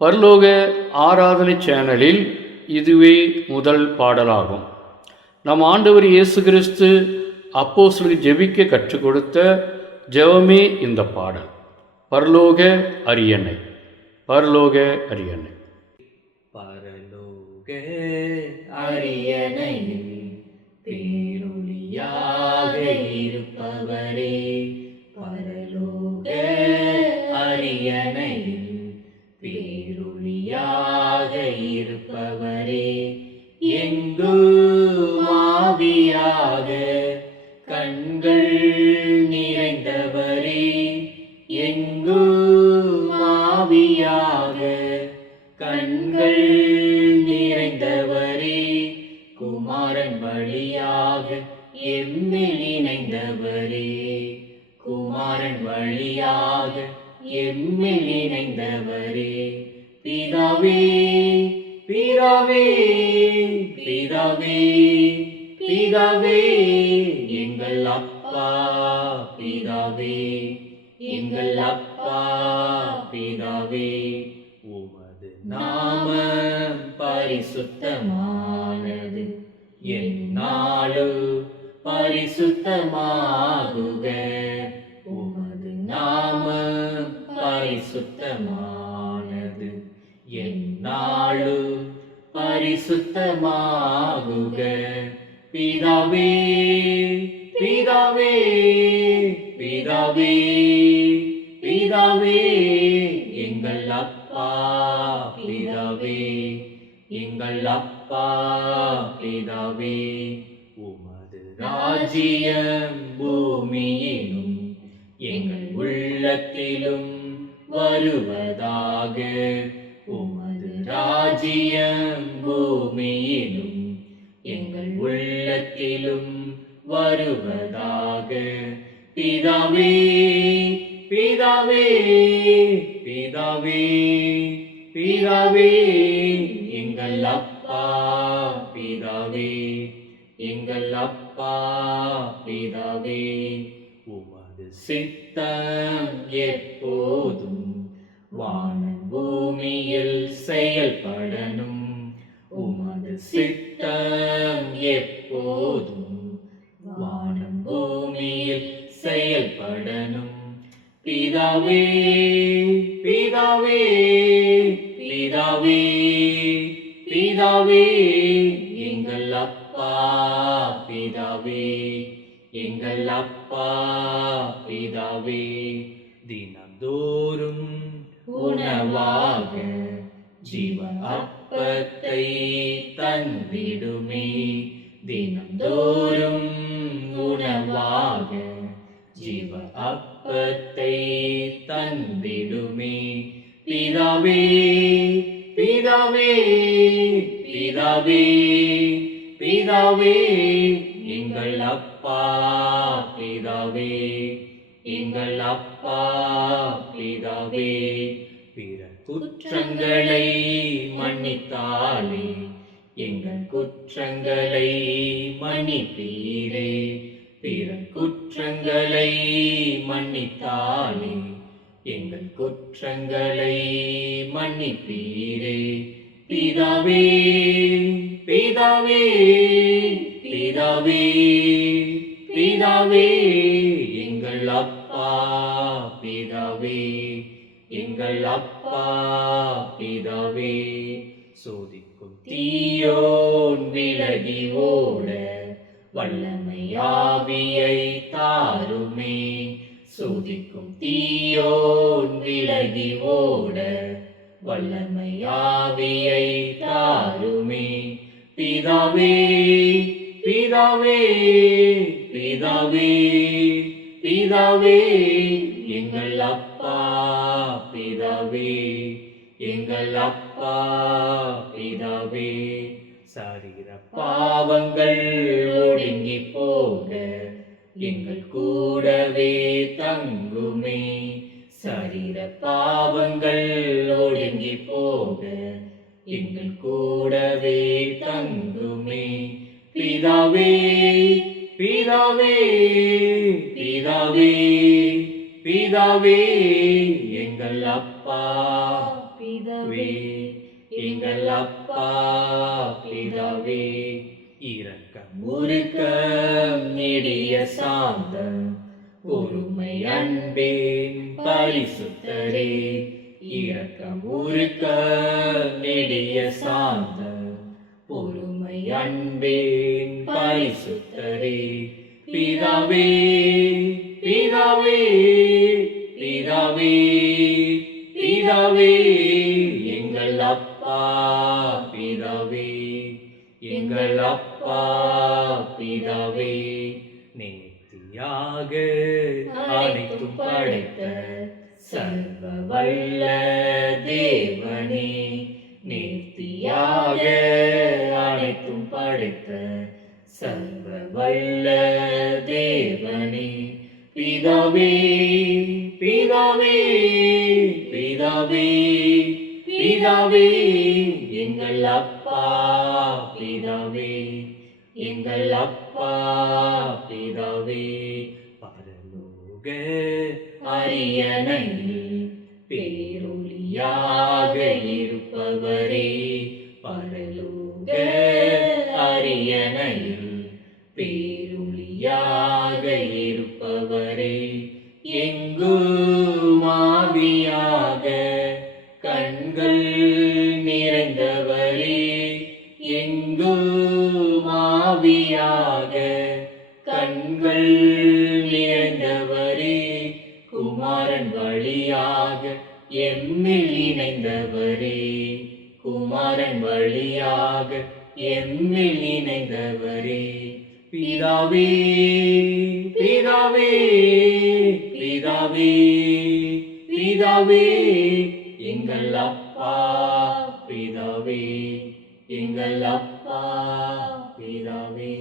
பரலோக ஆராதனை சேனலில் இதுவே முதல் பாடலாகும். நம் ஆண்டவர் இயேசு கிறிஸ்து அப்போஸ்தலருக்கு ஜெபிக்க கற்றுக் கொடுத்த ஜெபமே இந்த பாடல். பரலோக அரியணை பரலோக அரியணை. பரலோக அரியணையில் பேரொளியாக இருப்பவரே ஆவியாக கண்கள் நிறைந்தவரே எங்கு மாவியாக கண்கள் நிறைந்தவரே குமாரன் வழியாக எம்மில் இணைந்தவரே குமாரன் வழியாக எம்மில் இணைந்தவரே. பிதாவே பிதாவே பிதாவே பிதாவே எங்கள் அப்பா பிதாவே எங்கள் அப்பா பிதாவே உமது நாம பரிசுத்தமானது. என்னாலும் பரிசுத்தமாகுக. உமது நாம பரிசுத்தமானது. என்னாலும் பரிசுத்தமாகுக. பிதாவே பிதாவே பிதாவே பிதாவே எங்கள் அப்பா பிதாவே எங்கள் அப்பா பிதாவே. உமது ராஜ்யம் பூமியிலும் எங்கள் உள்ளத்திலும் வருவதாக. உமது ராஜ்யம் பூமியிலும் எங்கள் உள்ளத்திலும் வருவதாக. பிதாவே பிதாவே பிதாவே பிதாவே எங்கள் அப்பா பிதாவே எங்கள் அப்பா பிதாவே. உமது சித்தம் எப்போதும் வான பூமியில் செயல்படணும். சித்தம் எப்போதும் வானம் பூமியில் செயல்படணும் பிதாவே பிதாவே பிதாவே பிதாவே எங்கள் அப்பா பிதாவே எங்கள் அப்பா பிதாவே. தினந்தோறும் உணவாக ஜீவ அப்பத்தை தந்திடுமே. தினந்தோறும் உணவாக ஜீவ அப்பத்தை தந்திடுமே. பிதாவே பிதாவே பிதாவே பிதாவே எங்கள் அப்பா பிதாவே எங்கள் அப்பா பிதாவே. குற்றங்களை மன்னித்தாலே எங்கள் குற்றங்களை மன்னிப்பீரே. பிற குற்றங்களை மன்னித்தாலே எங்கள் குற்றங்களை மன்னிப்பீரே. பிதாவே பிதாவே பிதாவே பிதாவே. எங்கள் அப்பா பிதாவே சோதிக்கும் தீயோன் விலகி ஓட வல்லமையாவியை தாருமே சோதிக்கும் தீயோன் விலகி ஓட வல்லமையாவியை தாருமே பிதாவே பிதாவே பிதாவே பிதாவே எங்கள் அப்பா பிதாவே எங்கள் அப்பா பிதாவே. சரீர பாவங்கள் ஒடுங்கி போக எங்கள் கூடவே தங்குமே. சரீர பாவங்கள் ஒடுங்கி போக எங்கள் கூடவே தங்குமே. பிதாவே பிதாவே பிதாவே. பிதாவே எங்கள் அப்பா. பிதாவே எங்கள் அப்பா. பிதாவே இரக்கம் உருக்கம் நெடிய சாந்தம். பொறுமை அன்பேன் பரிசுத்தரே. இரக்கம் உருக்கம் நெடிய சாந்தம். பொறுமை அன்பேன் பரிசுத்தரே. பிதாவே எங்கள் அப்பா பிதாவே நேர்த்தியாக அனைத்தும் படைத்த சர்வ வல்ல தேவனே நேர்த்தியாக அனைத்தும் படைத்த சர்வ வல்ல தேவனே. பிதாவே பிதாவே பிதாவே. பிதாவே எங்கள் அப்பா பிதாவே எங்கள் அப்பா பிதாவே. பரலோக அரியணையில் பேரொழியாக இருப்பவரே பரலோக கண்கள் நிறைந்தவரே எங்கு மாவியாக கண்கள் நிறைந்தவரே குமாரன் வழியாக எம்மில் இணைந்தவரே குமாரன் வழியாக எம்மில் இணைந்தவரே பிதாவே பிதாவே பிதாவே பிதாவே எங்கள் அப்பா அப்பா பிதாவே எங்கள் அப்பா பிதாவே.